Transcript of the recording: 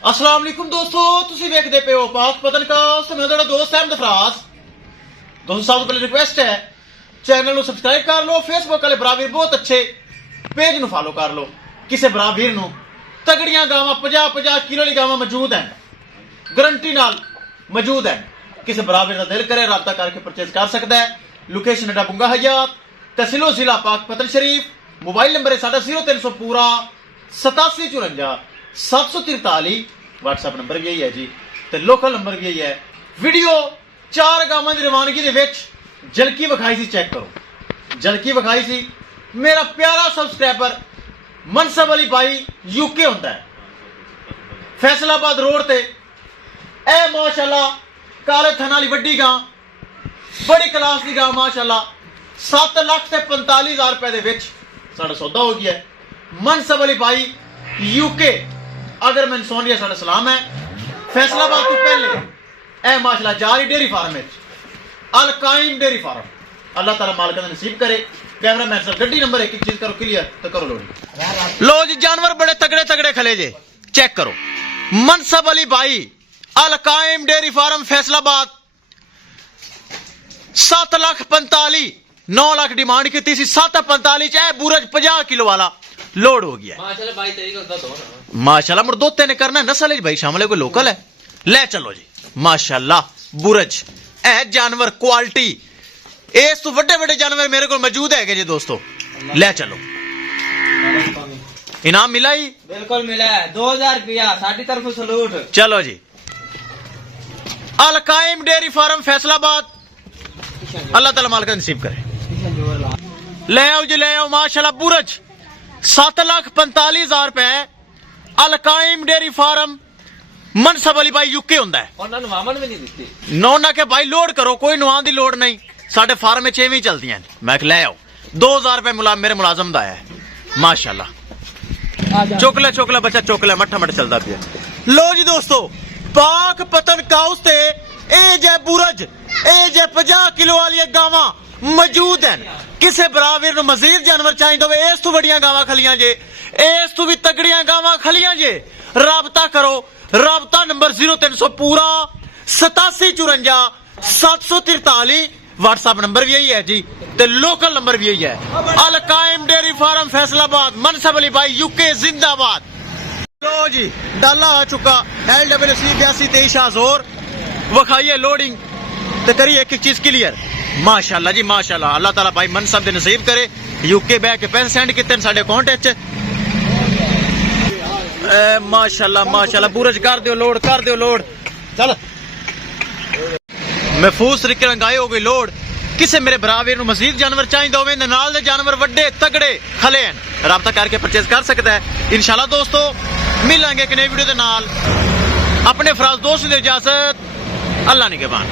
अस्सलाम वालेकुम दोस्तों, तुसी वेखदे पे हो पाक पतनकास्ट। मैं तेरा दोस्त अहमद फराज। दोस्तों सब तो पहले रिक्वेस्ट है चैनल ਨੂੰ ਸਬਸਕ੍ਰਾਈਬ ਕਰ ਲਓ। ਫੇਸਬੁੱਕ ਵਾਲੇ ਬਰਾਵੀਰ ਬਹੁਤ ਅੱਛੇ ਪੇਜ ਨੂੰ ਫਾਲੋ ਕਰ ਲਓ। ਕਿਸੇ ਬਰਾਵੀਰ ਨੂੰ ਤਗੜੀਆਂ ਗਾਵਾਂ 50-50 ਕਿਲੋ ਦੀ ਗਾਵਾਂ ਮੌਜੂਦ ਹਨ, ਗਾਰੰਟੀ ਨਾਲ ਮੌਜੂਦ ਹਨ। ਕਿਸੇ ਬਰਾਵੀਰ ਦਾ ਦਿਲ ਕਰੇ ਰਾਬਤਾ ਕਰਕੇ ਪਰਚੇਸ ਕਰ ਸਕਦਾ ਹੈ। ਲੋਕੇਸ਼ਨ ਹੈ ਬੁੰਗਾ ਹਯਾਤ, ਤਹਿਸੀਲ ਜ਼ਿਲ੍ਹਾ ਪਾਕ ਪਤਨ ਸ਼ਰੀਫ। मोबाइल नंबर है साढ़ा 0300 पूरा 8754 743। व्हाट्सएप नंबर भी यही है जी, तो लोकल नंबर भी यही है। वीडियो 4 गावां दी रवानगी दे विच झलकी विखाई सी, चेक करो झलकी विखाई सी। मेरा प्यारा सबसक्राइबर मनसब अली भाई यूके होंदा है, फैसलाबाद रोड ते। ए माशाल्लाह काले थन वाली वड्डी गां, बड़ी क्लास दी गां माशाल्लाह। 7,45,000 रुपए दे विच साढ़ा सौदा हो गया है। मनसब अली भाई यूके, अगर मैं सोनिया साढ़ा सलाम है। फैसलाबाद तो पहले ए माशाल्लाह जारी डेयरी फार्म है, अल काइम डेयरी फार्म। अल्लाह ताला मालिक दा नसीब करे। कैमरा मैन सर गड्डी नंबर एक चीज करो क्लियर तो करो लोड। लो जी जानवर बड़े तगड़े तगड़े खले जे, चेक करो। मनसब अली भाई Al Qaim dairy farm Faisalabad 7,45,000 9 lakh demand की थी। 7,45 बूरज 50 किलो वाला लोड हो गया माशाल्लाह। मुड़ दोते ने करना नस्ल भाई शामिल है, कोई लोकल है। ले चलो जी माशाल्लाह बूरज ए जानवर क्वालिटी। इस तो बड़े बड़े जानवर मेरे को मौजूद है जी दोस्तों। ले चलो इनाम मिला ही, बिल्कुल मिला है। 2000 रुपया साडी तरफ सलूट। चलो जी अल काइम डेयरी फार्म फैसलाबाद, अल्लाह ताला मालिक नसीब करे। ले आओ जी ले आओ माशाल्लाह बूरज 7,45,000 रुपए। अल काइम डेयरी फार्म मनसब अली भाई यूके होंदा है। ਉਹਨਾਂ ਨੂੰ ਵਾਮਨ ਵੀ ਨਹੀਂ ਦਿੱਤੀ। नौना के भाई लोड करो, कोई नुआन दी लोड नहीं। साडे फार्म में 6 चलदियां हैं। मैं ले आओ 2000 रुपए मेरे मुलाजम दा है माशाल्लाह। चोकला चोकला बच्चा चोकला मट्ठा मट चलदा पिया। लो जी दोस्तों पाक पतन काउस ते ए जे बूरज ए जे 50 किलो वाली गावां मौजूद हैं। किसे बराबर नु मजीद जानवर चाहिए होवे, इस तो बड़ियां गावां खलियां जे, इस तो भी तगड़ियां गावां खलियां जे, राबता करो। राबता नंबर 0300 पूरा 8754 743। व्हाट्सएप नंबर भी यही है जी, ते लोकल नंबर भी यही है। अल काइम डेयरी फार्म फैसलाबाद मनसब अली भाई यूके जिंदाबाद। लो जी डाला आ चुका LWC 8223 शाहजोर। वखाइए लोडिंग तो करिए एक एक चीज क्लियर माशाल्लाह जी माशाल्लाह। अल्लाह ताला भाई मनसब दे नसीब करे। यूके बह के पैसे सेंड किते साडे अकाउंट च माशाल्लाह माशाल्लाह। बूरज कर दियो लोड, कर दियो लोड। चल महफूज तरीके रंगाए हो गई लोड। किसे मेरे बराबर नु मजीद जानवर चाहिए होवे, नाल दे जानवर वड्डे तगड़े खले हैं, राबता करके परचेज कर सकता है इंशाल्लाह। दोस्तों मिलेंगे एक नई वीडियो के नाल। अपने फराज दोस्त ने इजाजत, अल्लाह निगहबान।